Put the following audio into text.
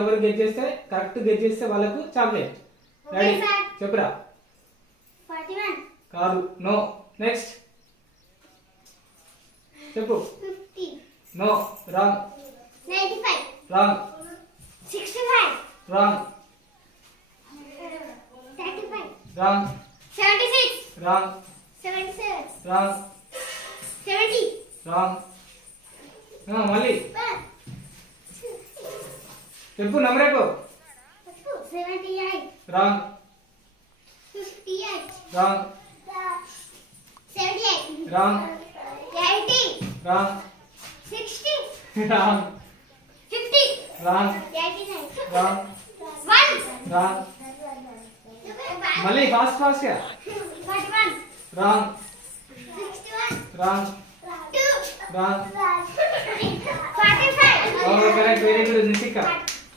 ఎవరు గెట్ చేస్తే correct get చేస్తే వాళ్ళకు చాక్లెట్. రెడీ చెప్పురా. 41 కాదు, నో. నెక్స్ట్ చెప్పు. 50 no, wrong. 95 wrong. 65 wrong. 35 wrong. 76 wrong. 77 wrong. 70 wrong. మళ్ళీ చెప్పు, నెంబర్ చెప్పు. 78 wrong. 58 wrong. 78 wrong. 80 wrong. 60 wrong. 50 wrong. 89 wrong. 1 wrong. మళ్ళీ ఫాస్ట్ ఫాస్ట్ గా. 41 wrong. 61 wrong. 2 wrong. 45 correct, very good Nishika.